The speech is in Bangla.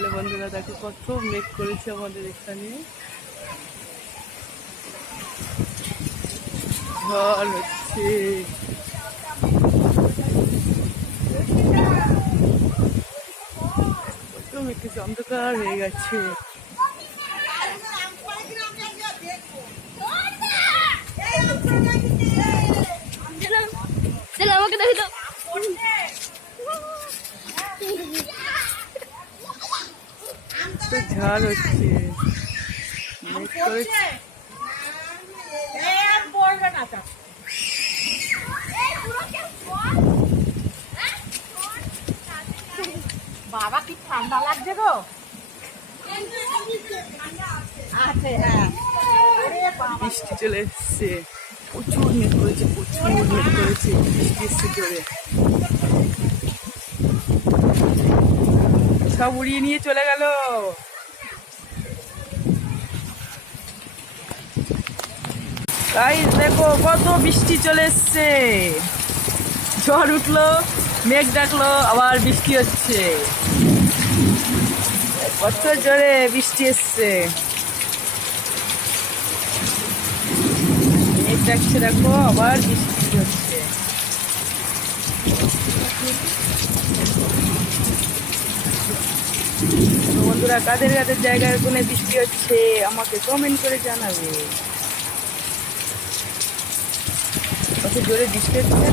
হ্যালো বন্ধুরা, দেখো কত মেঘ করেছে আমাদের এখানে। ঝড় হচ্ছে, কত মেঘ কিছু অন্ধকার হয়ে গেছে। আমাকে দেখি তো। ঝড় হচ্ছে, মেঘ করেছে। বাবা কি ঠান্ডা লাগছে গো। আছে হ্যাঁ, বৃষ্টি চলে এসছে, প্রচুর মেঘ করেছে, প্রচুর মেঘ করেছে, বৃষ্টি এসছে জোরে। সব উড়িয়ে নিয়ে চলে গেল। তাই দেখো কত বৃষ্টি চলে এসছে, ঝড় উঠলো, মেঘ ডাকলো, আবার বৃষ্টি হচ্ছে। কত জোরে বৃষ্টি এসছে, মেঘ ডাকছে, দেখো আবার বৃষ্টি হচ্ছে। তো বন্ধুরা, কাদের কাদের জায়গায় কোনে বৃষ্টি হচ্ছে আমাকে কমেন্ট করে জানাবে। কত জোরে বৃষ্টি হচ্ছে।